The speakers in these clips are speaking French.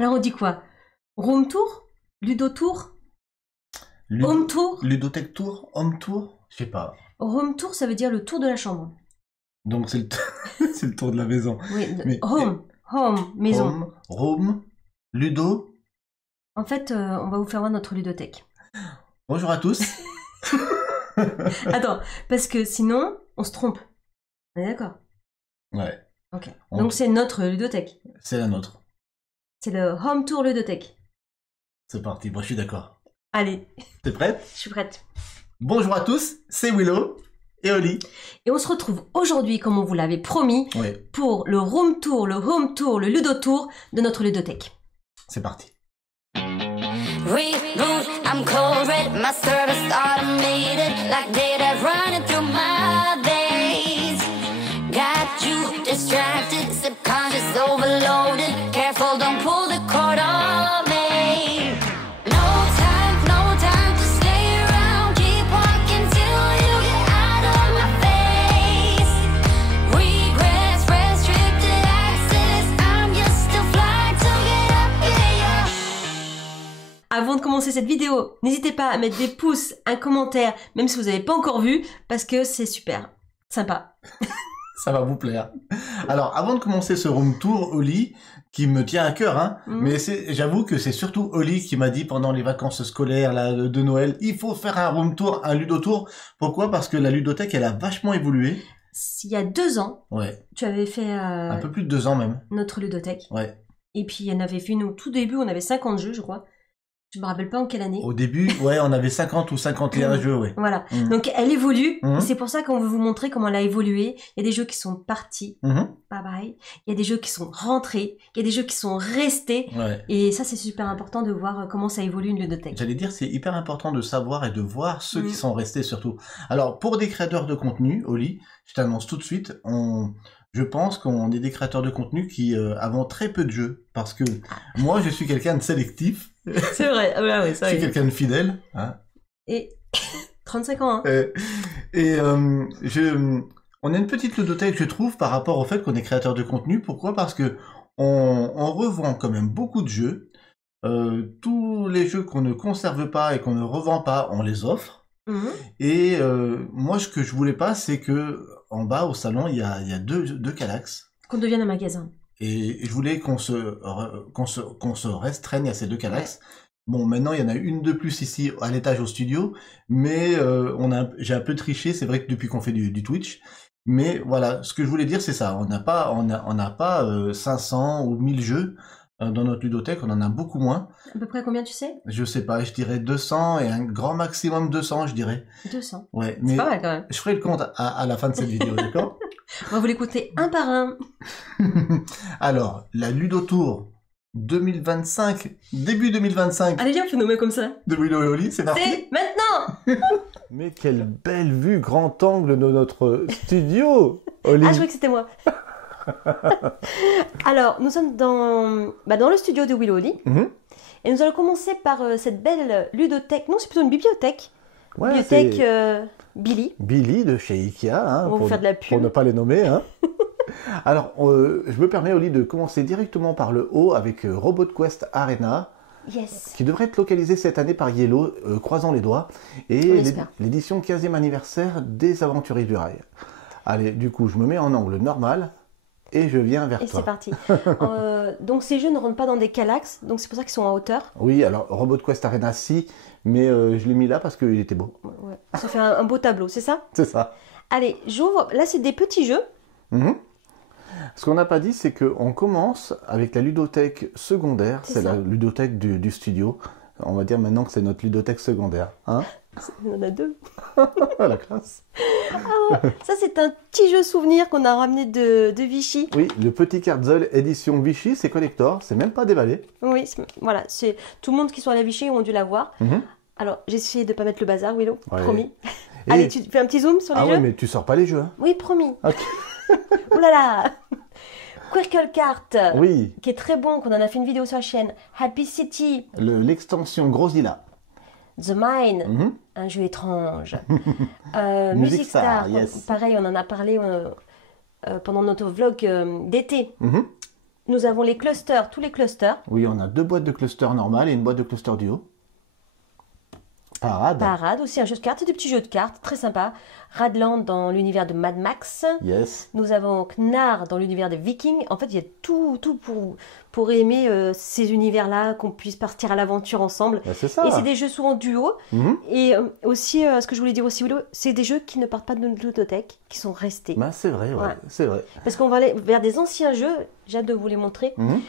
Alors on dit quoi? Room tour? Ludo tour? Home tour? Ludothèque tour? Home tour? Je sais pas. Home tour, ça veut dire le tour de la chambre. Donc c'est c'est le tour de la maison. Oui, Mais- home, maison. Home, room, ludo. En fait, on va vous faire voir notre ludothèque. Bonjour à tous. Attends, parce que sinon, on se trompe. On est d'accord? Ouais, Ok. Donc c'est notre ludothèque. c'est la nôtre. C'est le home tour ludothèque. C'est parti, moi je suis d'accord. Allez, T'es prête? je suis prête. Bonjour à tous, c'est Willow et Oli. Et on se retrouve aujourd'hui, comme on vous l'avait promis, Oui, pour le room tour, le home tour, le ludo tour de notre ludothèque. c'est parti. Reboot, I'm cold red, my service automated, like data running through my veins. Got you distracted, subconscious overloaded. Careful, don't pull the cord on me. No time to stay around. Keep walking till you get out of my face. Regrets, restricted access. I'm just a flight to get up in your. Avant de commencer cette vidéo, n'hésitez pas à mettre des pouces, un commentaire, même si vous n'avez pas encore vu, parce que c'est super, sympa. Ça va vous plaire. Alors, avant de commencer ce room tour, Oli, qui me tient à cœur, hein, mais j'avoue que c'est surtout Oli qui m'a dit pendant les vacances scolaires là, de Noël, il faut faire un room tour, un ludotour. Pourquoi? Parce que la ludothèque, elle a vachement évolué. Il y a 2 ans, Ouais, tu avais fait un peu plus de 2 ans même. notre ludothèque. Ouais. Et puis, il y en avait fait une au tout début, on avait 50 jeux, je crois. Je me rappelle pas en quelle année. Au début, ouais, on avait 50 ou 51 jeux, ouais. Voilà. Mhm. Donc, elle évolue. Mhm. Et c'est pour ça qu'on veut vous montrer comment elle a évolué. Il y a des jeux qui sont partis. Mhm. Bye bye. Il y a des jeux qui sont rentrés. Il y a des jeux qui sont restés. Ouais. Et ça, c'est super important de voir comment ça évolue une ludothèque. J'allais dire, c'est hyper important de savoir et de voir ceux qui sont restés surtout. Alors, pour des créateurs de contenu, Oli, je t'annonce tout de suite, je pense qu'on est des créateurs de contenu qui avons très peu de jeux. Parce que moi, je suis quelqu'un de sélectif. C'est vrai. Ah, ouais, Je suis quelqu'un de fidèle. Hein. Et 35 ans, hein. On a une petite ludothèque, je trouve, par rapport au fait qu'on est créateur de contenu. Pourquoi? Parce que on revend quand même beaucoup de jeux. Tous les jeux qu'on ne conserve pas et qu'on ne revend pas, on les offre. Mhm. Et moi, ce que je voulais pas, c'est que en bas au salon, il y a deux Calax. Qu'on devienne un magasin. Et je voulais qu'on se restreigne à ces 2 Calax. Bon, maintenant, il y en a une de plus ici, à l'étage au studio, mais j'ai un peu triché, c'est vrai que depuis qu'on fait du Twitch. Mais voilà, ce que je voulais dire, c'est ça. On n'a pas 500 ou 1000 jeux dans notre ludothèque, on en a beaucoup moins. À peu près combien, tu sais? Je sais pas, je dirais 200 et un grand maximum 200, je dirais. 200. Ouais, C'est mais pas mal quand même. je ferai le compte à la fin de cette vidéo, d'accord? On va vous l'écouter un par un. Alors, la Ludotour 2025, début 2025 Allez, viens, on fait nommer comme ça. de Willow et Oli, c'est parti. C'est maintenant! Mais quelle belle vue, grand angle de notre studio, Oli. Ah, je croyais que c'était moi. Alors, nous sommes dans le studio de Willow Oli. Et nous allons commencer par cette belle ludothèque. Non, c'est plutôt une bibliothèque. Ouais, Bibliothèque c'est Billy. Billy de chez Ikea, hein, On va vous faire de la pub. pour ne pas les nommer. Hein. Alors, je me permets, Oli, de commencer directement par le haut avec Robot Quest Arena, Yes. qui devrait être localisé cette année par Yellow, croisons les doigts, On et l'espère. l'édition 15e anniversaire des Aventuriers du Rail. Allez, du coup, je me mets en angle normal et je viens vers Et toi. c'est parti. Donc ces jeux ne rentrent pas dans des calax, donc c'est pour ça qu'ils sont en hauteur. Oui, alors Robot Quest Arena, si, mais je l'ai mis là parce qu'il était beau. Ouais. Ça fait un beau tableau, c'est ça? C'est ça. Allez, j'ouvre. Là, c'est des petits jeux. Mhm. Ce qu'on n'a pas dit, c'est qu'on commence avec la ludothèque secondaire. C'est C'est ça. la ludothèque du studio. On va dire maintenant que c'est notre ludothèque secondaire. Hein. Il y en a 2. La classe. Ça, c'est un petit jeu souvenir qu'on a ramené de Vichy. Oui, le petit Cardzol édition Vichy, c'est collector, c'est même pas déballé. Oui, voilà. C'est tout le monde qui sont à la Vichy ont dû l'avoir. Mhm. Alors, j'ai essayé de ne pas mettre le bazar, Willow. Ouais. Promis. Et- Allez, tu fais un petit zoom sur les Ah jeux? ouais, mais tu sors pas les jeux. Hein. Oui, promis. Ok. Ouh là là. Quirkle Kart, Oui, qui est très bon, qu'on en a fait une vidéo sur la chaîne. Happy City, l'extension Grosilla. The Mine, Mhm. un jeu étrange. Music Music Star, Star, yes. pareil, on en a parlé pendant notre vlog d'été. Mhm. Nous avons les clusters, tous les clusters. Oui, on a 2 boîtes de cluster normales et une boîte de cluster duo. Parade. Parade, aussi un jeu de cartes, c'est des petits jeux de cartes, très sympa. Radland dans l'univers de Mad Max. Yes. Nous avons Knar dans l'univers des Vikings. En fait, il y a tout pour aimer ces univers-là, qu'on puisse partir à l'aventure ensemble. Bah, c'est ça. Et c'est des jeux souvent duo. Mhm. Et aussi, ce que je voulais dire aussi, Willow, c'est des jeux qui ne partent pas de notre ludothèque, qui sont restés. Bah, c'est vrai, ouais. Ouais. C'est vrai. Parce qu'on va aller vers des anciens jeux, j'ai hâte de vous les montrer. Mhm.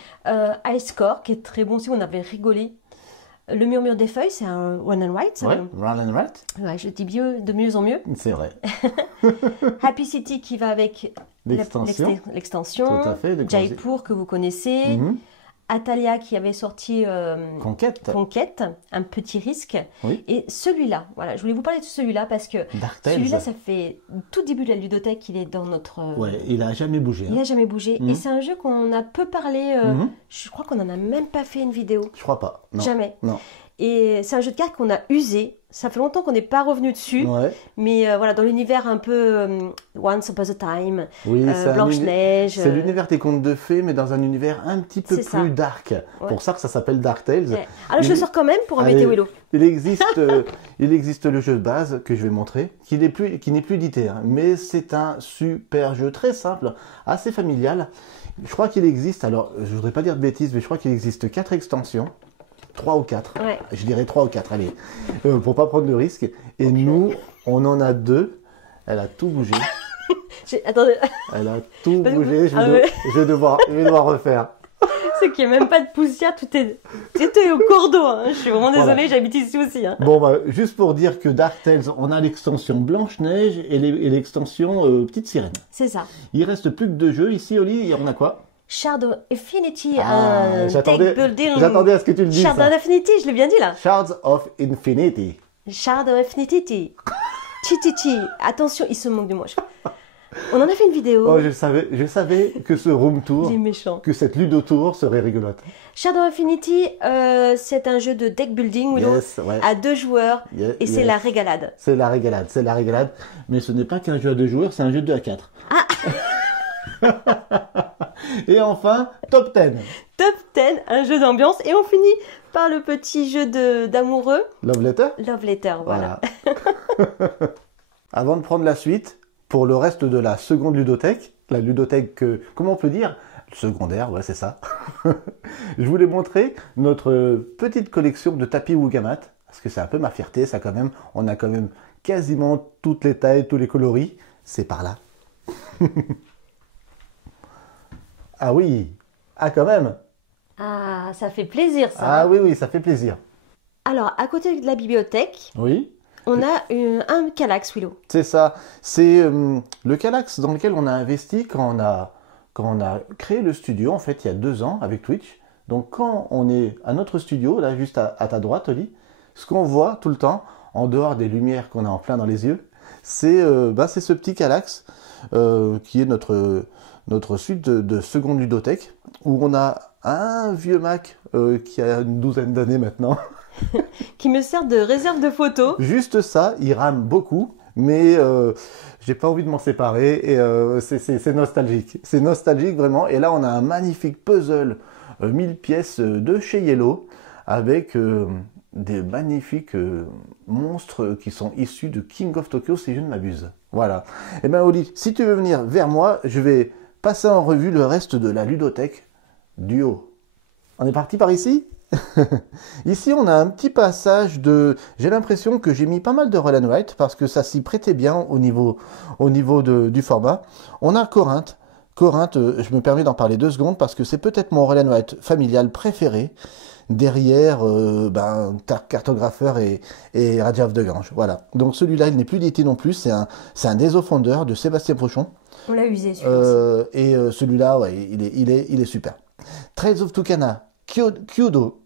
Ice Core, qui est très bon aussi, on avait rigolé. Le Murmure des Feuilles, c'est un one and write. Ouais, Roll and Write. Ouais, je le dis de mieux en mieux. C'est vrai. Happy City qui va avec L'extension. l'extension. Tout à fait. Jaipur que vous connaissez. Mhm. Atalia qui avait sorti Conquête. Conquête, un petit risque. Oui. Et celui-là, voilà, je voulais vous parler de celui-là parce que Dark Tales. celui-là, ça fait tout début de la ludothèque, il est dans notre... Ouais, il a jamais bougé. Il Hein. n'a jamais bougé. Mhm. Et c'est un jeu qu'on a peu parlé. Mhm. Je crois qu'on n'en a même pas fait une vidéo. Je crois pas. Non. Jamais. Non. Et c'est un jeu de cartes qu'on a usé. Ça fait longtemps qu'on n'est pas revenu dessus. Ouais. Mais voilà, dans l'univers un peu Once Upon a Time, Oui, c'est un Blanche-Neige. C'est l'univers des contes de fées, mais dans un univers un petit peu C'est plus ça. dark. Ouais. Pour ça que ça s'appelle Dark Tales. Ouais. Alors je le Il- sors quand même pour Allez, embêter Willow. Il existe, il existe le jeu de base que je vais montrer, qui n'est plus édité, hein, mais c'est un super jeu très simple, assez familial. Je crois qu'il existe, alors je voudrais pas dire de bêtises, mais je crois qu'il existe 4 extensions, 3 ou 4. Ouais. Je dirais 3 ou 4, allez, pour pas prendre de risques. Et nous, on en a 2. Elle a tout bougé. Attendez, Elle a tout Parce que- bougé. Ah ouais. Je vais devoir refaire. c'est qu'il n'y a même pas de poussière, tout est au cours d'eau. Hein. Je suis vraiment Voilà. désolée, j'habite ici aussi. Hein. Bon, bah, juste pour dire que Dark Tales, on a l'extension Blanche-Neige et l'extension Petite Sirène. C'est ça. Il reste plus que 2 jeux. Ici, Oli, on a quoi? Shard of Infinity, Ah, un j'attendais deck building. à ce que tu le dises. Shard ça. of Infinity, je l'ai bien dit là. Shards of Infinity. Shard of Infinity. Titi. Attention, il se moque de moi. On en a fait une vidéo. Oh, je savais que ce room tour, Il est méchant. que cette ludo tour serait rigolote. Shard of Infinity, c'est un jeu de deck building Willow, Yes, ouais. à 2 joueurs Yes, et c'est yes. la régalade. C'est la régalade. Mais ce n'est pas qu'un jeu à 2 joueurs, c'est un jeu de 2 à 4. Et enfin, Top 10. Top 10, un jeu d'ambiance et on finit par le petit jeu d'amoureux, Love Letter. Love Letter, voilà. Avant de prendre la suite, pour le reste de la seconde ludothèque, la ludothèque, comment on peut dire? Secondaire, ouais, c'est ça. Je voulais montrer notre petite collection de tapis Wugamat, parce que c'est un peu ma fierté, ça quand même. On a quand même quasiment toutes les tailles, tous les coloris. C'est par là. Ah oui, ah quand même. Ah, ça fait plaisir ça. Ah oui, ça fait plaisir. Alors, à côté de la bibliothèque, Oui. on a un Kallax, Willow. C'est ça. C'est le Kallax dans lequel on a investi quand on a créé le studio, en fait, il y a 2 ans avec Twitch. Donc, quand on est à notre studio, là, juste à ta droite, Oli, ce qu'on voit tout le temps, en dehors des lumières qu'on a en plein dans les yeux, c'est ce petit Kallax qui est notre suite de seconde ludothèque, où on a un vieux Mac qui a une 12aine d'années maintenant. Qui me sert de réserve de photos. Juste ça, il rame beaucoup, mais j'ai pas envie de m'en séparer et c'est nostalgique. C'est nostalgique vraiment. Et là, on a un magnifique puzzle 1000 pièces de chez Yellow avec des magnifiques monstres qui sont issus de King of Tokyo, si je ne m'abuse. Voilà. Et bien, Oli, si tu veux venir vers moi, je vais passer en revue le reste de la ludothèque du haut. On est parti par ici? Ici, on a un petit passage de... J'ai l'impression que j'ai mis pas mal de roll and write parce que ça s'y prêtait bien au niveau du format. On a Corinthe. Corinthe, je me permets d'en parler 2 secondes parce que c'est peut-être mon roll and write familial préféré derrière Cartographeur et Raja of the Gange. Voilà. Donc celui-là, il n'est plus édité non plus. C'est un des offenders de Sébastien Pochon. On l'a usé celui-là. Et celui-là, ouais, il est super. Trails of Tucana, Kyodo,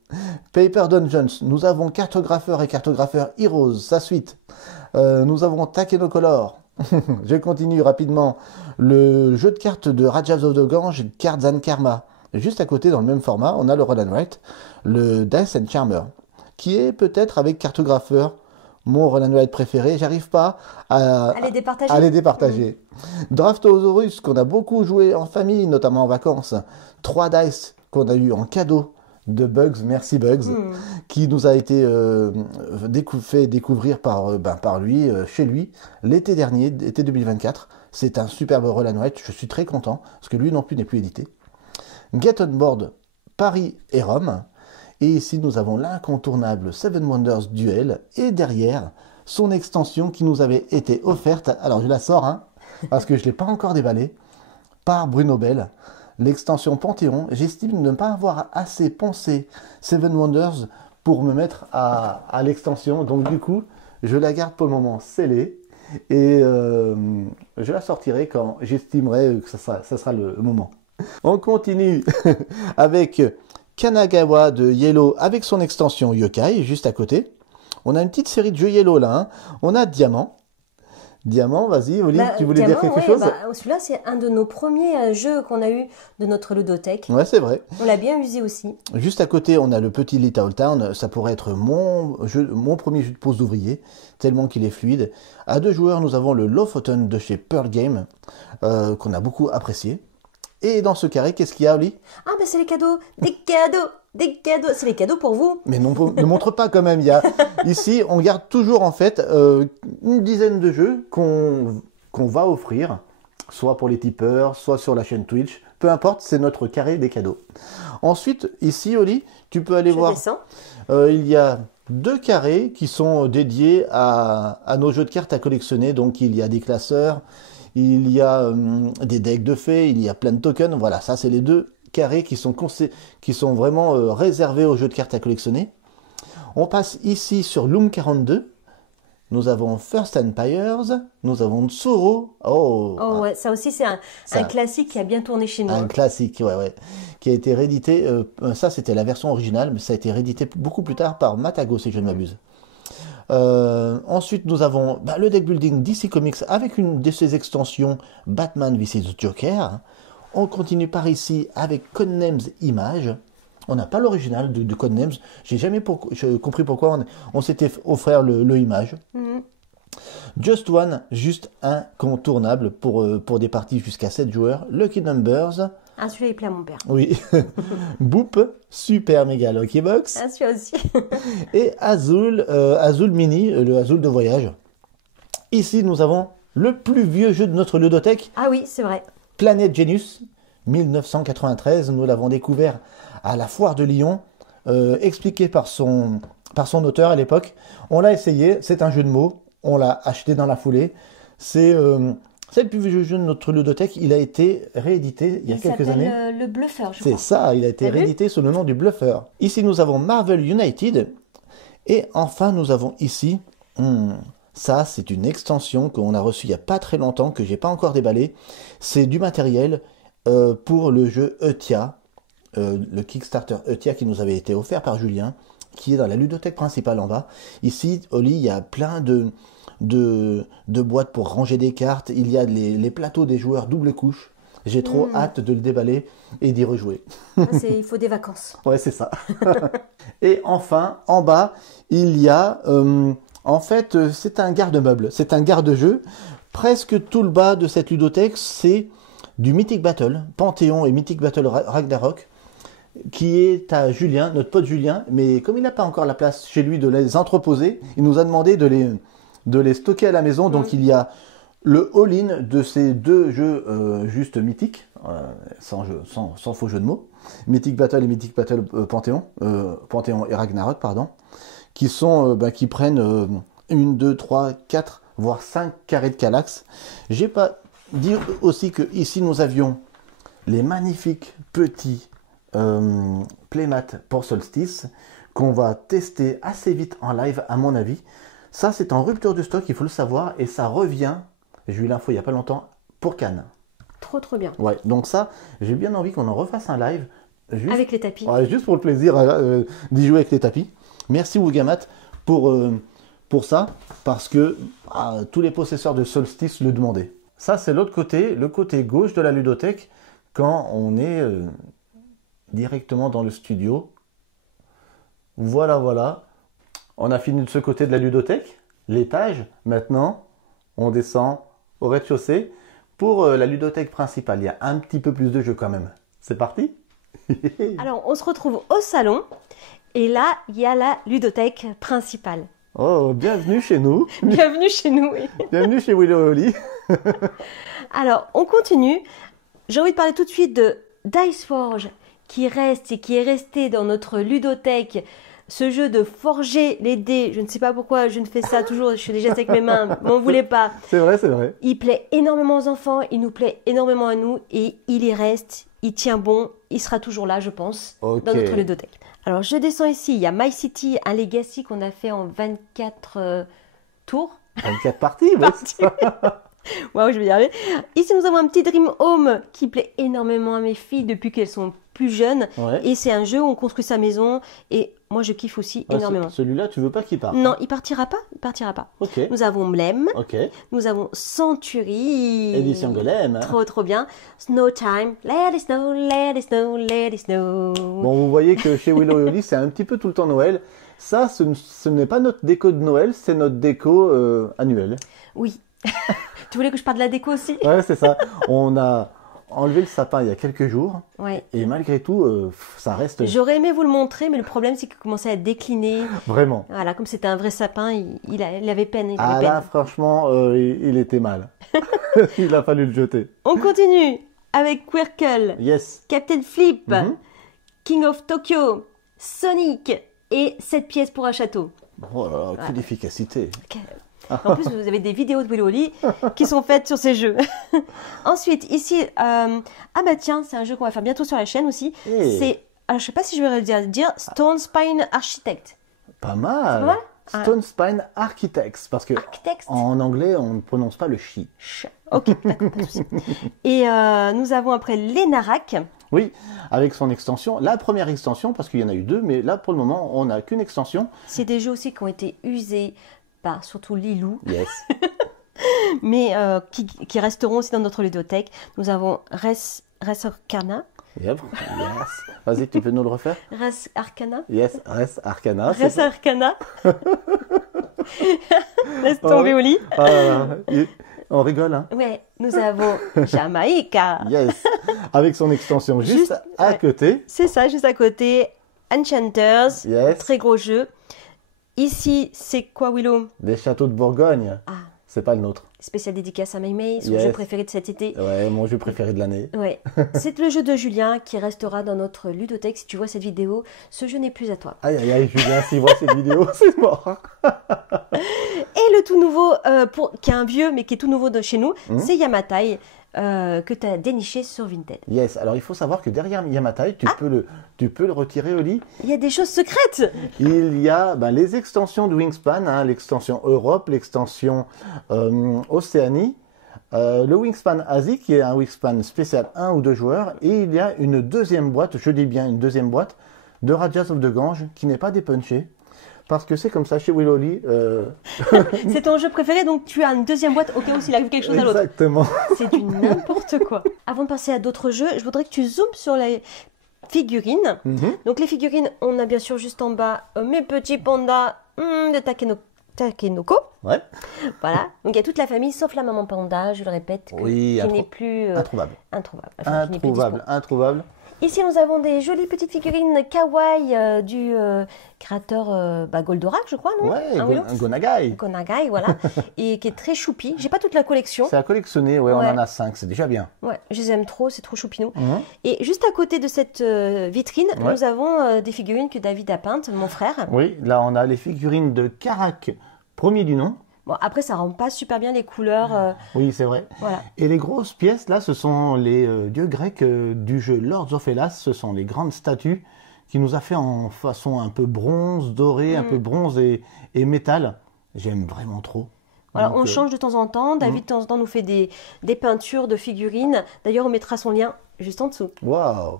Paper Dungeons, nous avons Cartographeur et Cartographeur Heroes, sa suite. Nous avons Takenocolor. Je continue rapidement. Le jeu de cartes de Raja of the Gange, Cards and Karma. Juste à côté, dans le même format, on a le Roll and Write, le Dice and Charmer, qui est peut-être avec Cartographeur mon Roll and Ride préféré. J'arrive pas Allez, départager. à les départager. Draftosaurus, qu'on a beaucoup joué en famille, notamment en vacances. 3 dice qu'on a eu en cadeau de Bugs, merci Bugs, qui nous a été fait découvrir par lui, chez lui, l'été dernier, été 2024. C'est un superbe Roll and Ride, je suis très content, parce que lui non plus n'est plus édité. Get on Board, Paris et Rome. Et ici, nous avons l'incontournable Seven Wonders Duel. Et derrière, son extension qui nous avait été offerte. Alors, je la sors, hein, parce que je ne l'ai pas encore déballée. Par Bruno Bell. L'extension Panthéon. J'estime ne pas avoir assez pensé Seven Wonders pour me mettre à l'extension. Donc, du coup, je la garde pour le moment scellée. Et je la sortirai quand j'estimerai que ça sera le moment. On continue avec Kanagawa de Yellow avec son extension Yokai, juste à côté. On a une petite série de jeux Yellow là. Hein. On a Diamant. Diamant, vas-y, Olive, tu voulais dire quelque chose? Celui-là, c'est un de nos premiers jeux qu'on a eu de notre ludothèque. Ouais, c'est vrai. On l'a bien usé aussi. Juste à côté, on a le petit Little Town. Ça pourrait être mon premier jeu de pose d'ouvrier, tellement qu'il est fluide. À 2 joueurs, nous avons le Lofoten de chez Pearl Game, qu'on a beaucoup apprécié. Et dans ce carré, qu'est-ce qu'il y a, Oli? Ah, ben c'est les cadeaux. Des cadeaux. C'est les cadeaux pour vous. Mais non, ne montre pas quand même. Ici, on garde toujours en fait une dizaine de jeux qu'on va offrir, soit pour les tipeurs, soit sur la chaîne Twitch. Peu importe, c'est notre carré des cadeaux. Ensuite, ici, Oli, tu peux aller voir. Il y a 2 carrés qui sont dédiés à nos jeux de cartes à collectionner. Donc, il y a des classeurs. Il y a des decks de fées, il y a plein de tokens. Voilà, ça c'est les 2 carrés qui sont vraiment réservés aux jeux de cartes à collectionner. On passe ici sur Loom 42. Nous avons First Empires. Nous avons Tsoro. Oh ouais, ça aussi c'est un classique qui a bien tourné chez nous. Un classique, ouais. Qui a été réédité. Ça c'était la version originale, mais ça a été réédité beaucoup plus tard par Matago, si je ne m'abuse. Ensuite, nous avons le deck building DC Comics avec une de ses extensions Batman vs Joker. On continue par ici avec Codenames Images. On n'a pas l'original de Codenames. J'ai jamais compris pourquoi on s'était offert le Image. Just One, juste incontournable pour des parties jusqu'à 7 joueurs. Lucky Numbers. Ah, celui-là, il plaît à mon père. Oui. Boop, super méga Lucky Box. Ah, celui-là aussi. Et Azul Mini, le Azul de voyage. Ici, nous avons le plus vieux jeu de notre ludothèque. Ah oui, c'est vrai. Planet Genius, 1993. Nous l'avons découvert à la foire de Lyon, expliqué par son auteur à l'époque. On l'a essayé, c'est un jeu de mots. On l'a acheté dans la foulée. C'est le plus vieux jeu de notre ludothèque. Il a été réédité il y a quelques années. Le Bluffer, je crois. C'est ça, il a été réédité sous le nom du Bluffer. Ici, nous avons Marvel United. Et enfin, nous avons ici... ça, c'est une extension qu'on a reçue il n'y a pas très longtemps, que j'ai pas encore déballé. C'est du matériel pour le jeu Eutia. Le Kickstarter Eutia qui nous avait été offert par Julien, qui est dans la ludothèque principale en bas. Ici, Oli, il y a plein de boîtes pour ranger des cartes. Il y a les plateaux des joueurs double couche. J'ai trop hâte de le déballer et d'y rejouer. Il faut des vacances. Ouais, c'est ça. Et enfin, en bas, il y a... en fait, c'est un garde-meuble. C'est un garde-jeu. Presque tout le bas de cette ludothèque, c'est du Mythic Battle, Panthéon et Mythic Battle Ragnarok, qui est à Julien, notre pote Julien. Mais comme il n'a pas encore la place chez lui de les entreposer, il nous a demandé de les stocker à la maison. Donc il y a le all-in de ces 2 jeux juste mythiques, sans faux jeu de mots, Mythic Battle et Mythic Battle Panthéon et Ragnarok, pardon, qui prennent 1, 2, 3, 4, voire 5 carrés de Kallax. J'ai pas dit aussi que ici nous avions les magnifiques petits playmats pour Solstice qu'on va tester assez vite en live à mon avis. Ça c'est en rupture de stock, il faut le savoir, et ça revient, j'ai eu l'info il n'y a pas longtemps, pour Cannes. Trop bien. Ouais, donc ça, j'ai bien envie qu'on en refasse un live. Avec les tapis. Ouais, juste pour le plaisir d'y jouer avec les tapis. Merci Wugamat pour ça, parce que tous les possesseurs de Solstice le demandaient. Ça c'est l'autre côté, le côté gauche de la ludothèque, quand on est directement dans le studio. Voilà. On a fini de ce côté de la ludothèque. l'étage. Maintenant, on descend au rez-de-chaussée pour la ludothèque principale. Il y a un petit peu plus de jeux quand même. C'est parti? Alors, on se retrouve au salon. Et là, il y a la ludothèque principale. Oh, bienvenue chez nous. Bienvenue chez nous. Oui. Bienvenue chez Willow et Oli. Alors, on continue. J'ai envie de parler tout de suite de Dice Forge, qui reste et qui est resté dans notre ludothèque. Ce jeu de forger les dés, je ne sais pas pourquoi je ne fais ça toujours, je fais des gestes avec mes mains, m'en voulez pas. C'est vrai, c'est vrai. Il plaît énormément aux enfants, il nous plaît énormément à nous et il y reste, il tient bon, il sera toujours là, je pense, Ok. dans notre ludothèque. Alors, je descends ici, il y a My City, un Legacy qu'on a fait en 24 tours. 24 parties, ouais, c'est ça. Waouh, je vais y arriver. Ici, nous avons un petit Dream Home qui plaît énormément à mes filles depuis qu'elles sont plus jeunes. Ouais. Et c'est un jeu où on construit sa maison. Et moi, je kiffe aussi Ah, énormément. Celui-là, tu veux pas qu'il parte? Non, il partira pas. Il partira pas. Ok. Nous avons Mlem. Ok. Nous avons Century. Édition Golem. Trop, trop bien. Snow Time. Let it snow, let it snow, let it snow. Bon, vous voyez que chez Willow et Oli, c'est un petit peu tout le temps Noël. Ça, ce n'est pas notre déco de Noël, c'est notre déco annuelle. Oui. Tu voulais que je parle de la déco aussi? Ouais, c'est ça. On a enlevé le sapin il y a quelques jours. Ouais. Et malgré tout, ça reste J'aurais aimé vous le montrer, mais le problème, c'est qu'il commençait à décliner. vraiment. Voilà, comme c'était un vrai sapin, il avait peine. Il Ah avait là, peine. franchement, il était mal. Il a fallu le jeter. On continue avec Quirkle, Yes. Captain Flip, Mhm. King of Tokyo, Sonic et 7 pièces pour un château. Oh là là, que d'efficacité. En plus, vous avez des vidéos de Willow Oli qui sont faites sur ces jeux. Ensuite, ici, ah bah tiens, c'est un jeu qu'on va faire bientôt sur la chaîne aussi. Hey. C'est, alors je sais pas si je vais le dire, Stone Spine Architect. Pas mal. pas mal Stone Spine Architects, parce que Architect. en anglais, on ne prononce pas le chi. Ok, d'accord, pas de souci. Et nous avons après l'Enarak. Oui, avec son extension, la première extension, parce qu'il y en a eu deux, mais là, pour le moment, on n'a qu'une extension. C'est des jeux aussi qui ont été usés par surtout Lilou, Yes. mais qui resteront aussi dans notre ludothèque. Nous avons Res Arcana. Yep. Yes. Vas-y, tu peux nous le refaire? Res Arcana. Yes, Res Arcana. Res Arcana. Laisse tomber au lit. On rigole, hein? Ouais, nous avons Jamaïca. Yes. Avec son extension juste à ouais. côté. C'est ça, juste à côté. Enchanters. Yes. Très gros jeu. Ici, c'est quoi, Willow? Des châteaux de Bourgogne. Ah, C'est pas le nôtre. spécial dédicace à Maymay, son Yes. jeu préféré de cet été. Ouais, mon jeu préféré de l'année. Ouais, c'est le jeu de Julien qui restera dans notre ludothèque. Si tu vois cette vidéo, ce jeu n'est plus à toi. Aïe, aïe, aïe, Julien, s'il voit cette vidéo, c'est mort. Et le tout nouveau, qui est un vieux, mais qui est tout nouveau de chez nous, c'est Yamatai, que tu as déniché sur Vinted. Yes, alors il faut savoir que derrière Yamatai, tu peux le retirer au lit. Il y a des choses secrètes. Il y a les extensions de Wingspan, hein, l'extension Europe, l'extension Océanie, le Wingspan Asie qui est un Wingspan spécial 1 ou 2 joueurs, et il y a une deuxième boîte, je dis bien une deuxième boîte, de Rajas of the Gange qui n'est pas dépunchée. Parce que c'est comme ça chez Willow Oli. C'est ton jeu préféré, donc tu as une deuxième boîte au cas où s'il arrive quelque chose à l'autre. Exactement. C'est du n'importe quoi. Avant de passer à d'autres jeux, je voudrais que tu zoomes sur les figurines. Donc les figurines, on a bien sûr juste en bas mes petits pandas de Takenoko. Ouais. Voilà. Donc il y a toute la famille, sauf la maman panda, je le répète, Oui, qui n'est plus introuvable. introuvable. Enfin, qui n'est plus dispo. Introuvable. Ici, nous avons des jolies petites figurines kawaii du créateur Goldorak, je crois, non? Ouais, Willow Gonagai. Gonagai, voilà. Et qui est très choupi. J'ai pas toute la collection. C'est à collectionner, ouais, on Ouais. en a 5, c'est déjà bien. Ouais, je les aime trop, c'est trop choupinou. Mhm. Et juste à côté de cette vitrine, Ouais. nous avons des figurines que David a peintes, mon frère. Oui, là on a les figurines de Karak, premier du nom. Bon, après, ça rend pas super bien les couleurs. Oui, c'est vrai. Voilà. Et les grosses pièces, là, ce sont les dieux grecs du jeu Lords of Hellas. Ce sont les grandes statues qui nous a fait en façon un peu bronze, doré, un peu bronze et métal. J'aime vraiment trop. Voilà, Donc, on change de temps en temps. David, de temps en temps, nous fait des peintures de figurines. D'ailleurs, on mettra son lien juste en dessous. Waouh!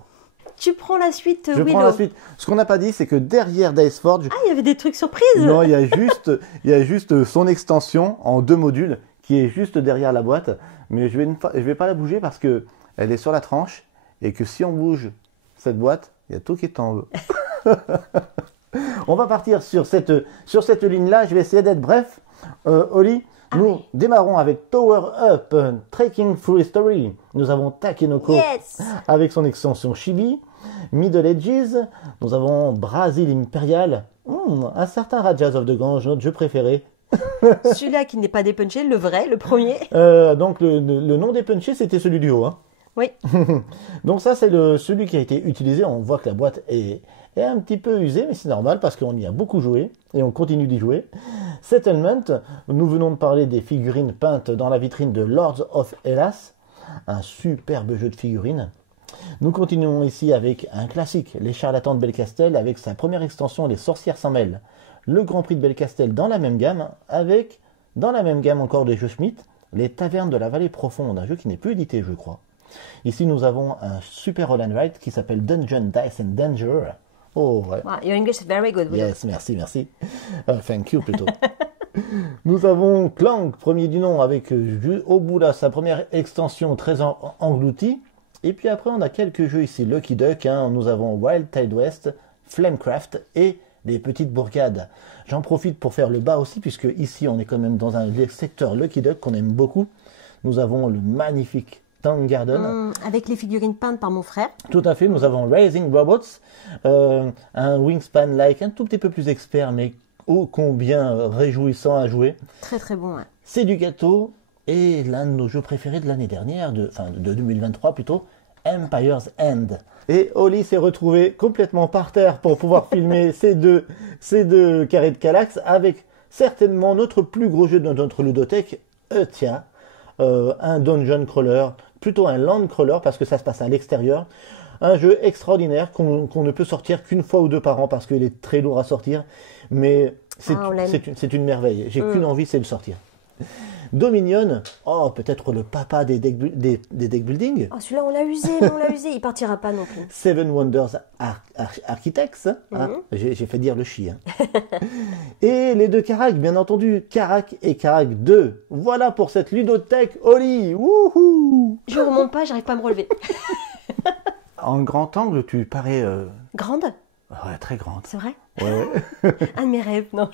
Tu prends la suite, Je Willow. prends la suite. Ce qu'on n'a pas dit, c'est que derrière Dice Forge, Ah, il y avait des trucs surprises. non, il y a juste son extension en 2 modules qui est juste derrière la boîte. Mais je vais pas la bouger parce que elle est sur la tranche et que si on bouge cette boîte, il y a tout qui tombe. On va partir sur cette ligne-là. Je vais essayer d'être bref. Oli, nous démarrons avec Tower Up, Trekking Through History. Nous avons Takenoko Yes. avec son extension Chibi. Middle Ages, nous avons Brazil Imperial. Un certain Rajas of the Gange, notre jeu préféré. Celui-là qui n'est pas dépunché, le vrai, le premier. Donc le nom des punchés, c'était celui du haut. Hein. Oui. Donc ça, c'est celui qui a été utilisé. On voit que la boîte est un petit peu usée, mais c'est normal parce qu'on y a beaucoup joué et on continue d'y jouer. Settlement, nous venons de parler des figurines peintes dans la vitrine de Lords of Hellas. Un superbe jeu de figurines. Nous continuons ici avec un classique, les charlatans de Belcastel, avec sa première extension, les sorcières sans mêle. Le Grand Prix de Belcastel dans la même gamme, avec, dans la même gamme encore des jeux Schmitt, les tavernes de la vallée profonde, un jeu qui n'est plus édité, je crois. Ici, nous avons un super roll and write qui s'appelle Dungeon, Dice and Danger. Oh, ouais. Wow, your English is very good. Willow. Yes, merci. Thank you, plutôt. Nous avons Clank, premier du nom, avec au bout là sa première extension très engloutie. Et puis après, on a quelques jeux ici. Lucky Duck, nous avons Wild Tide West, Flamecraft et des petites bourgades. J'en profite pour faire le bas aussi, puisque ici, on est quand même dans un secteur Lucky Duck qu'on aime beaucoup. Nous avons le magnifique Town Garden. Avec les figurines peintes par mon frère. Tout à fait, nous avons Raising Robots, un Wingspan-like, un tout petit peu plus expert, mais ô combien réjouissant à jouer. Très très bon. Ouais. C'est du gâteau, et l'un de nos jeux préférés de l'année dernière, de 2023 plutôt, Empire's End. Et Oli s'est retrouvé complètement par terre pour pouvoir filmer ces deux carrés de Kallax avec certainement notre plus gros jeu de notre ludothèque, Eutia, un dungeon crawler, plutôt un land crawler parce que ça se passe à l'extérieur. Un jeu extraordinaire qu'on ne peut sortir qu'une fois ou deux par an parce qu'il est très lourd à sortir, mais c'est une merveille. J'ai qu'une envie, c'est de le sortir. Dominion, peut-être le papa des deck building. Oh, celui-là, on l'a usé, il partira pas non plus. Seven Wonders Architects, j'ai fait dire le chi. Et les deux Karak, bien entendu, Karak et Karak 2. Voilà pour cette ludothèque, Oli. Wouhou. Je remonte pas, j'arrive pas à me relever. En grand angle, tu parais... Grande? Ouais, très grande. C'est vrai? Ouais. Un de mes rêves, non,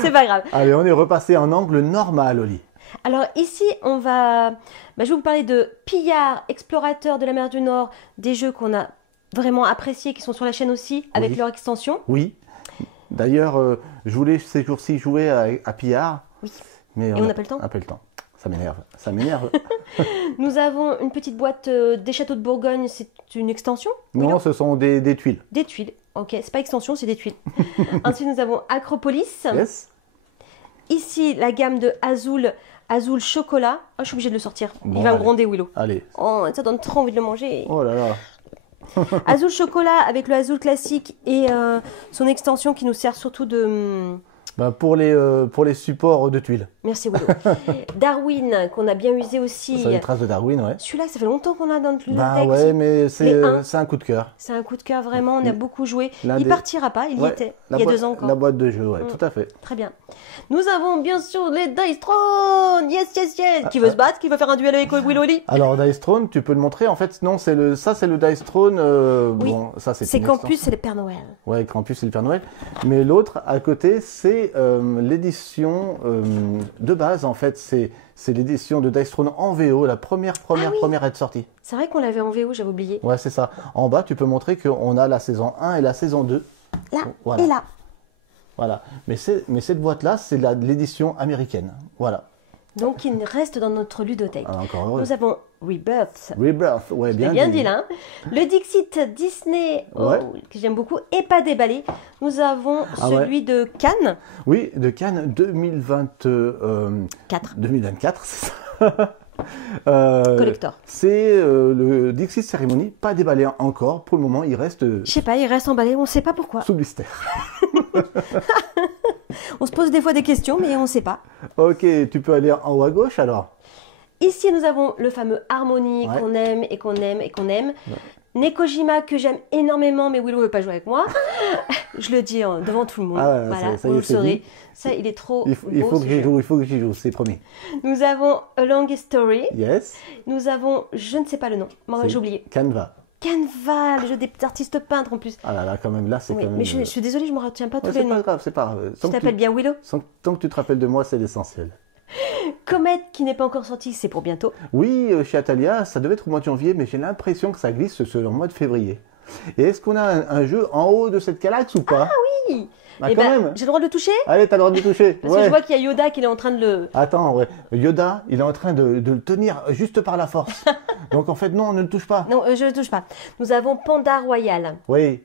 c'est pas grave. Allez, on est repassé en angle normal, Oli. Alors ici, je vais vous parler de Pillard, explorateur de la mer du Nord, des jeux qu'on a vraiment appréciés, qui sont sur la chaîne aussi, avec leur extension. Oui. D'ailleurs, je voulais ces jours-ci jouer à Pillard. Oui. Mais on n'a pas le temps. On n'a pas le temps. Ça m'énerve. Nous avons une petite boîte des châteaux de Bourgogne, c'est une extension? Non, ce sont des tuiles. Des tuiles, ok, c'est pas extension, c'est des tuiles. Ensuite, nous avons Acropolis. Yes. Ici, la gamme de Azul Chocolat. Oh, je suis obligée de le sortir. Bon, il va me allez. gronder, Willow. Allez. Oh, ça donne trop envie de le manger. Oh là là. Azul Chocolat avec le Azul classique et son extension qui nous sert surtout de... Pour les supports de tuiles. Merci Willow. Darwin, qu'on a bien usé aussi. Ça a les traces de Darwin, ouais. Celui-là, ça fait longtemps qu'on a dans notre Bah ludothèque ouais, aussi. mais c'est un coup de cœur. C'est un coup de cœur, vraiment. On a beaucoup joué. L'un Il des- partira pas, il y était. Il y a 2 ans encore. La boîte de jeu, ouais, tout à fait. Très bien. Nous avons bien sûr les Dice Throne. Yes. Qui veut se battre, qui veut faire un duel avec Willow Oli. Alors Dice Throne, tu peux le montrer. En fait, non, c'est le Dice Throne. Oui. Bon, ça c'est. C'est une Campus, extension. c'est le Père Noël. Ouais, Campus c'est le Père Noël. Mais l'autre à côté, c'est l'édition de base. En fait, c'est l'édition de Dice Throne en VO, la première à être sortie. C'est vrai qu'on l'avait en VO, j'avais oublié. Ouais, c'est ça. En bas, tu peux montrer qu'on a la saison 1 et la saison 2. Là Voilà. et là. Voilà. Mais cette boîte-là, c'est l'édition américaine. Voilà. Donc il reste dans notre ludothèque. Ah, encore heureux. Nous avons Rebirth. Rebirth, ouais, J'ai bien, bien dit là. Le Dixit Disney, Ouais. que j'aime beaucoup, et pas déballé. Nous avons Ah celui de Cannes. Oui, de Cannes 2024, 4. c'est ça. Collector. C'est le Dixit Ceremony, pas déballé encore. Pour le moment, il reste Je sais pas, il reste emballé, on ne sait pas pourquoi. sous blister. On se pose des fois des questions, mais on ne sait pas. Ok, tu peux aller en haut à gauche alors. Ici, nous avons le fameux Harmony Ouais. qu'on aime et qu'on aime et qu'on aime. Nekojima que j'aime énormément, mais Willow ne veut pas jouer avec moi. Je le dis devant tout le monde. Ah ouais, voilà, ça y est, vous le c'est saurez. dit. Ça, il est trop Il beau, faut ce que jeu. j'y joue, c'est promis. Nous avons A Long Story. Yes. Nous avons, je ne sais pas le nom, moi C'est j'ai oublié. Canva. Canva, le jeu des artistes peintres en plus. Ah là là, quand même, là, c'est Oui, quand même... mais je suis désolée, je me retiens pas tous Ouais, les c'est pas noms. grave, c'est pas grave. Tu t'appelles bien Willow? Tant que tu te rappelles de moi, c'est l'essentiel. Comet qui n'est pas encore sorti, c'est pour bientôt. Oui, chez Atalia, ça devait être au mois de janvier, mais j'ai l'impression que ça glisse sur le mois de février. Et est-ce qu'on a un jeu en haut de cette galaxie ou pas? Oui. Bah, Eh quand ben, même. j'ai le droit de le toucher? Allez, t'as le droit de le toucher. Parce que je vois qu'il y a Yoda qui est en train de le... Attends, ouais. Yoda, il est en train de le tenir juste par la force. Donc en fait, non, on ne le touche pas. Non, je ne le touche pas. Nous avons Panda Royal, Oui,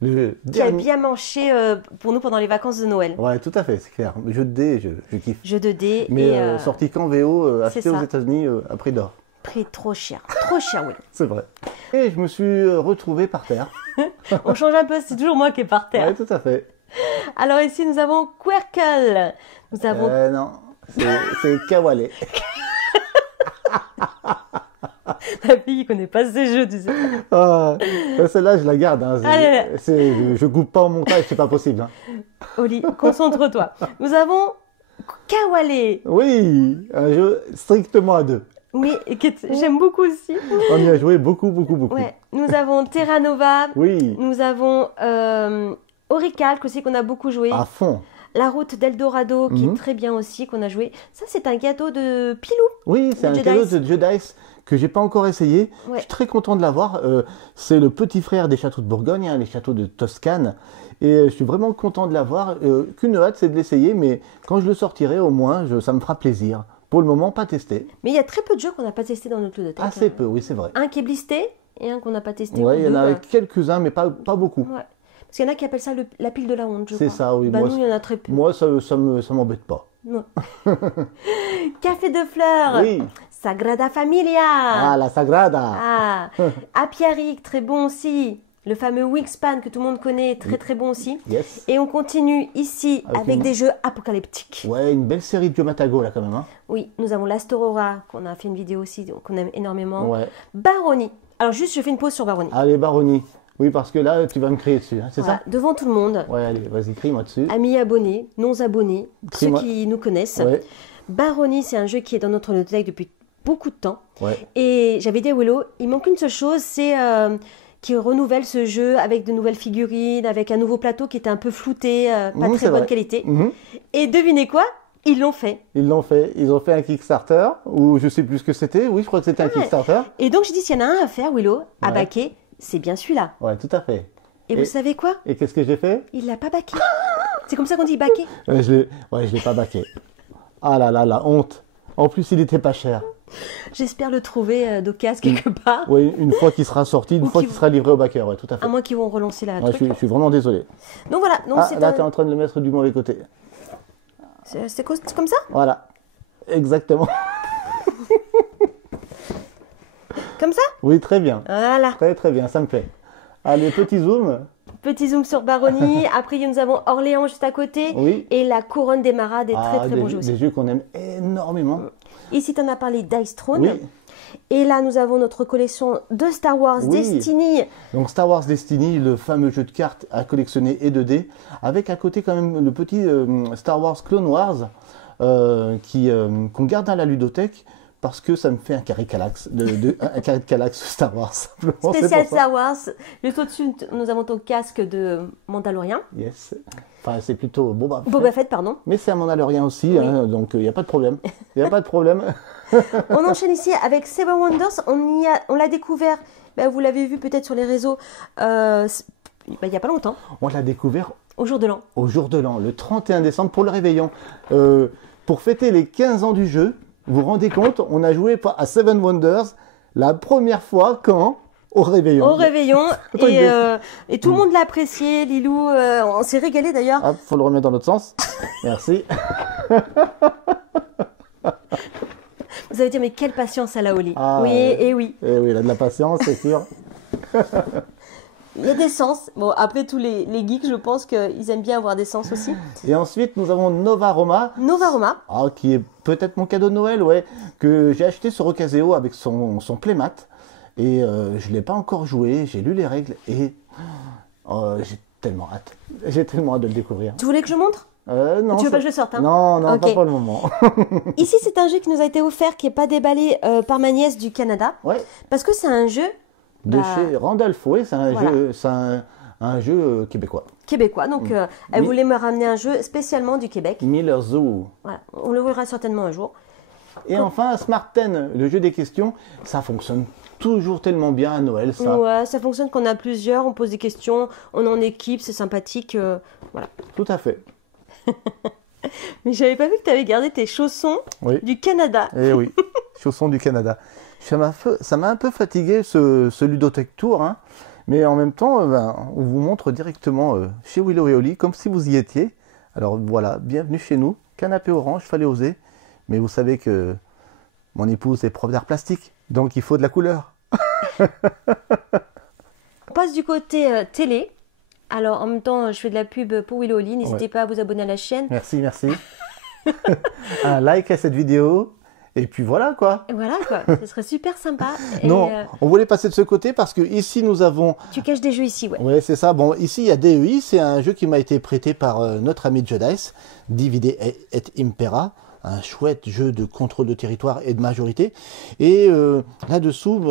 le qui a dernier. bien manché pour nous pendant les vacances de Noël. Ouais, tout à fait, c'est clair. Jeu de dés, je kiffe. Jeu de dés Mais et sorti qu'en VO, acheté c'est aux ça. États-Unis à prix d'or. prix trop cher. Trop cher, oui. C'est vrai. Et je me suis retrouvé par terre. On change un peu, c'est toujours moi qui est par terre. Ouais, tout à fait. Alors ici, nous avons Quirkle. Nous avons... Non, c'est Kawale. La fille qui connaît pas ces jeux, tu sais. Ah, celle-là, je la garde. Hein. Allez. Je coupe pas au montage, c'est pas possible. Hein. Oli, concentre-toi. Nous avons Kawale. Oui, un jeu strictement à deux. Oui, et j'aime beaucoup aussi. On y a joué beaucoup. Ouais. Nous avons Terra Nova. Oui, Nous avons Orichalque aussi qu'on a beaucoup joué. à fond. La route d'Eldorado qui est très bien aussi qu'on a joué. Ça c'est un gâteau de Pilou. Oui, c'est un Jedi cadeau Ice. de Jedi Ice que j'ai pas encore essayé. Ouais. Je suis très content de l'avoir. C'est le petit frère des châteaux de Bourgogne, hein, les châteaux de Toscane. Et je suis vraiment content de l'avoir. Qu'une hâte, c'est de l'essayer, mais quand je le sortirai, au moins, ça me fera plaisir. Pour le moment, pas testé. Mais il y a très peu de jeux qu'on n'a pas testé dans notre ludothèque. Assez hein. peu, oui, c'est vrai. Un qui est blisté et un qu'on n'a pas testé. Ouais, ou il y en deux, a quoi. quelques-uns, mais pas beaucoup. Ouais. Parce qu'il y en a qui appellent ça la pile de la honte, je C'est crois. ça, oui. Bah Moi, nous, il y en a très peu. Moi, ça m'embête pas. Non. Café de fleurs. Oui. Sagrada Familia. Ah, la Sagrada. Ah. Apiaric, très bon aussi. Le fameux Wingspan que tout le monde connaît, très bon aussi. Yes. Et on continue ici avec une- des jeux apocalyptiques. Ouais, une belle série de jeux Matago, là, quand même. Hein. Oui, nous avons l'Astorora, qu'on a fait une vidéo aussi, qu'on aime énormément. Ouais. Baroni. Alors juste, je fais une pause sur Baroni. Allez, Baroni. Oui, parce que là, tu vas me crier dessus, hein, c'est Voilà, ça? devant tout le monde, Ouais, allez, vas-y, crie-moi dessus. amis abonnés, non abonnés, ceux Crie-moi. qui nous connaissent. Ouais, Baroni, c'est un jeu qui est dans notre ludothèque depuis beaucoup de temps. ouais. Et j'avais dit à Willow, il manque une seule chose, c'est qu'il renouvelle ce jeu avec de nouvelles figurines, avec un nouveau plateau qui était un peu flouté, pas c'est très bonne vrai. qualité. Mhm. Et devinez quoi? Ils l'ont fait. Ils l'ont fait. Ils ont fait un Kickstarter, ou je sais plus ce que c'était. Oui, je crois que c'était un Ouais. Kickstarter. Et donc j'ai dit, s'il y en a un à faire, Willow, à Ouais. baquer, c'est bien celui-là. Ouais, tout à fait. Et vous savez quoi? Et qu'est-ce que j'ai fait? Il l'a pas baqué. C'est comme ça qu'on dit baquer. Je l'ai pas baqué. Ah là là, la honte. En plus, il était pas cher. J'espère le trouver d'occasion quelque part. Oui, une fois qu'il sera sorti, une Ou fois qu'il- qu'il sera livré au backer, ouais, tout à fait. À moins qu'ils vont relancer la Ouais, truc. je suis vraiment désolé. Donc voilà, donc Ah, c'est là, t'es en train de le mettre du mauvais côté. c'est comme ça? Voilà. Exactement. Comme ça? Oui, très bien. Voilà. Très bien, ça me plaît. Allez, petit zoom. Petit zoom sur Baroni. Après, nous avons Orléans juste à côté. Oui. Et la Couronne des Maras, des très bons jeux des aussi. jeux qu'on aime énormément. Ici, tu en as parlé Dice Throne. Oui. Et là, nous avons notre collection de Star Wars Oui. Destiny. Donc Star Wars Destiny, le fameux jeu de cartes à collectionner et de dés, avec à côté quand même le petit Star Wars Clone Wars qu'on garde à la ludothèque parce que ça me fait un carré Calax, un carré de Calax Star Wars simplement. c'est Spécial pour ça. Star Wars. Juste au-dessus, nous avons ton casque de Mandalorien. Yes. Enfin, c'est plutôt Boba Fett. Boba Fett, pardon. Mais c'est un Mandalorien aussi, Oui. hein, donc il n'y a pas de problème. Il n'y a pas de problème. On enchaîne ici avec Seven Wonders. On l'a découvert, vous l'avez vu peut-être sur les réseaux, il n'y a pas longtemps, On l'a découvert au jour de l'an. au jour de l'an, le 31 décembre pour le réveillon. Pour fêter les 15 ans du jeu, vous vous rendez compte, on a joué à Seven Wonders la première fois quand? Au réveillon. Au réveillon, Truc de et tout le monde l'a apprécié, Lilou, on s'est régalé d'ailleurs. Hop, faut le remettre dans l'autre sens. Merci. Vous avez dit, mais quelle patience à la Oli. Ah, oui, ouais. et oui. Et oui, il a de la patience, c'est sûr. Il y a des sens. Bon, après, tous les geeks, je pense qu'ils aiment bien avoir des sens aussi. Et ensuite, nous avons Nova Roma, Nova Roma. qui est peut-être mon cadeau de Noël, ouais, que j'ai acheté sur Ocaseo avec son playmat. Et je ne l'ai pas encore joué, j'ai lu les règles et j'ai tellement hâte. J'ai tellement hâte de le découvrir. Tu voulais que je montre? Non, Tu veux ça- pas que je le sorte, hein? Non, Ok. pas pour le moment. Ici, c'est un jeu qui nous a été offert, qui n'est pas déballé par ma nièce du Canada. Ouais, Parce que c'est un jeu de Bah, chez Randall Fouet. C'est un voilà. jeu, c'est un jeu québécois. Québécois. Donc, elle Mais- voulait me ramener un jeu spécialement du Québec. Miller Zoo. Voilà. On le verra certainement un jour. Et enfin, Smart 10, le jeu des questions, ça fonctionne toujours tellement bien à Noël, ça. Ouais, ça fonctionne quand on a plusieurs, on pose des questions, on est en équipe, c'est sympathique. Voilà. Tout à fait. Mais j'avais pas vu que tu avais gardé tes chaussons Oui. du Canada. Eh oui, chaussons du Canada. Ça m'a un peu fatigué ce Ludotech Tour, hein. Mais en même temps, on vous montre directement chez Willow et Oli, comme si vous y étiez. Alors voilà, bienvenue chez nous. Canapé orange, fallait oser. Mais vous savez que mon épouse est prof d'art plastique, donc il faut de la couleur. On passe du côté télé. Alors en même temps, je fais de la pub pour Willow Oli. N'hésitez Ouais. pas à vous abonner à la chaîne. Merci, merci. Un like à cette vidéo. Et puis voilà quoi. Et voilà quoi, ce serait super sympa. Et, Non, on voulait passer de ce côté parce que ici nous avons. tu caches des jeux ici, ouais. Ouais, c'est ça. Bon, ici il y a DEI, c'est un jeu qui m'a été prêté par notre ami Jedice, Divide et Impera, un chouette jeu de contrôle de territoire et de majorité. Et là-dessous,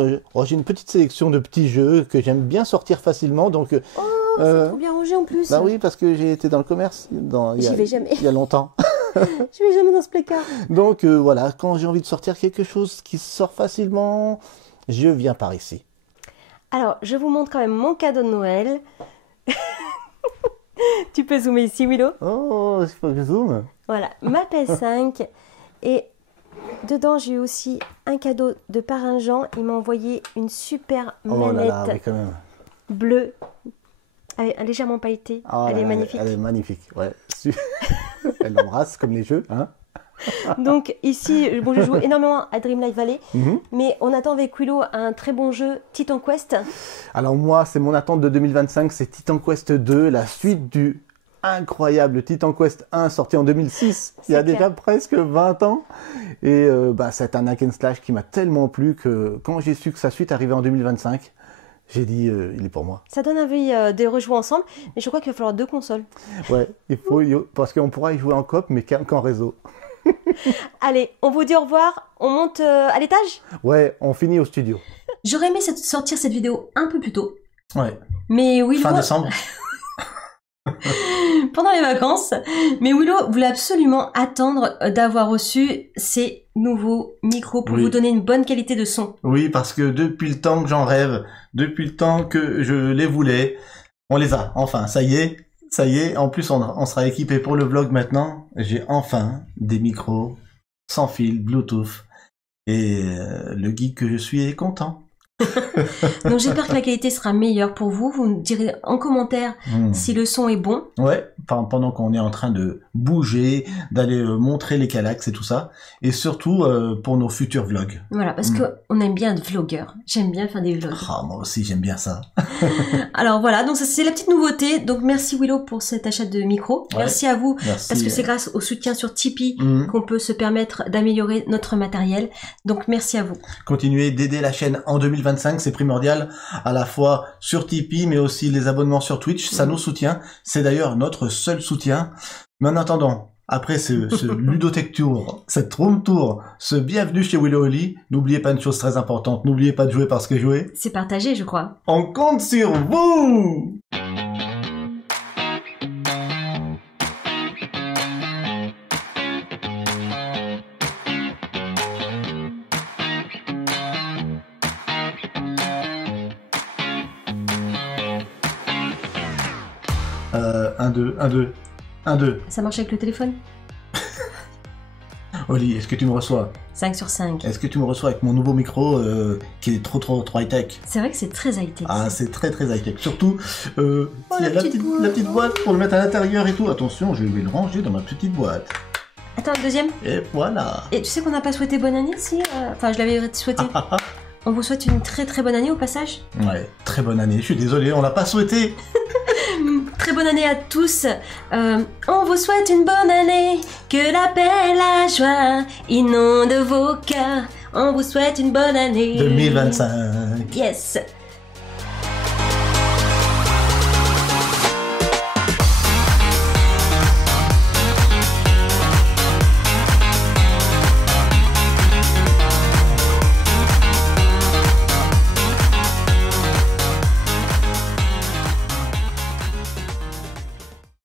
j'ai une petite sélection de petits jeux que j'aime bien sortir facilement. Donc, C'est trop bien rangé en plus. bah oui, parce que j'ai été dans le commerce J'y vais jamais. il y a longtemps. Je vais jamais dans ce placard. Donc voilà, quand j'ai envie de sortir quelque chose qui sort facilement, je viens par ici. Alors, je vous montre quand même mon cadeau de Noël. Tu peux zoomer ici, Willow. Oh, il faut que je zoome. Voilà, ma PS5. Et dedans, j'ai eu aussi un cadeau de parrain Jean. Il m'a envoyé une super Oh là manette là, oui, quand même. bleue. Elle est légèrement pailletée. Oh Elle là est là, magnifique. Elle est magnifique, ouais. Elle embrasse comme les jeux, hein. Donc ici, bon, je joue énormément à Dream Light Valley. Mhm. Mais on attend avec Willow un très bon jeu, Titan Quest. Alors moi, c'est mon attente de 2025, c'est Titan Quest 2, la suite du incroyable Titan Quest 1 sorti en 2006, il y a C'est déjà clair. presque 20 ans. Et c'est un hack and slash qui m'a tellement plu que quand j'ai su que sa suite arrivait en 2025, j'ai dit il est pour moi. Ça donne envie de rejouer ensemble. Mais je crois qu'il va falloir 2 consoles. Ouais, parce qu'on pourra y jouer en coop, mais qu'en réseau. Allez, on vous dit au revoir. On monte à l'étage. Ouais, on finit au studio. J'aurais aimé sortir cette vidéo un peu plus tôt. Ouais. Mais Willow, Fin décembre. pendant les vacances, mais Willow voulait absolument attendre d'avoir reçu ces nouveaux micros pour Oui. vous donner une bonne qualité de son. Oui, parce que depuis le temps que j'en rêve, depuis le temps que je les voulais, on les a. Enfin, ça y est. En plus, on sera équipé pour le vlog maintenant. J'ai enfin des micros sans fil, Bluetooth. Et le geek que je suis est content. Donc j'espère que la qualité sera meilleure pour vous. Vous me direz en commentaire Hmm. si le son est bon. Ouais, pendant qu'on est en train de bouger, d'aller montrer les Kallax et tout ça. Et surtout pour nos futurs vlogs. Voilà, parce que on aime bien être vlogueur. J'aime bien faire des vlogs. Ah, moi aussi, j'aime bien ça. Alors voilà, donc ça c'est la petite nouveauté. Donc merci Willow pour cet achat de micro. Ouais. Merci à vous Merci. parce que c'est grâce au soutien sur Tipeee Hmm. qu'on peut se permettre d'améliorer notre matériel. Donc merci à vous. Continuez d'aider la chaîne en 2025, c'est primordial, à la fois sur Tipeee, mais aussi les abonnements sur Twitch, ça nous soutient. C'est d'ailleurs notre seul soutien. Mais en attendant, après ce Ludotech Tour, cette Room Tour, ce bienvenue chez Willow Oli, n'oubliez pas une chose très importante, n'oubliez pas de jouer parce que jouer, C'est partagé, je crois. on compte sur vous! Un, deux. Ça marche avec le téléphone? Oli, est-ce que tu me reçois? 5 sur 5. Est-ce que tu me reçois avec mon nouveau micro qui est trop high-tech? C'est vrai que c'est très high-tech. Ah, c'est très high-tech. Surtout, il y a la petite boîte. la petite boîte pour le mettre à l'intérieur et tout. Attention, je vais le ranger dans ma petite boîte. Attends, le deuxième. Et voilà. Et tu sais qu'on n'a pas souhaité bonne année, si Enfin, je l'avais souhaité. On vous souhaite une très bonne année au passage. Ouais, très bonne année. Je suis désolé, on l'a pas souhaité. Très bonne année à tous. On vous souhaite une bonne année. Que la paix, la joie inonde vos cœurs. On vous souhaite une bonne année. 2025. Yes.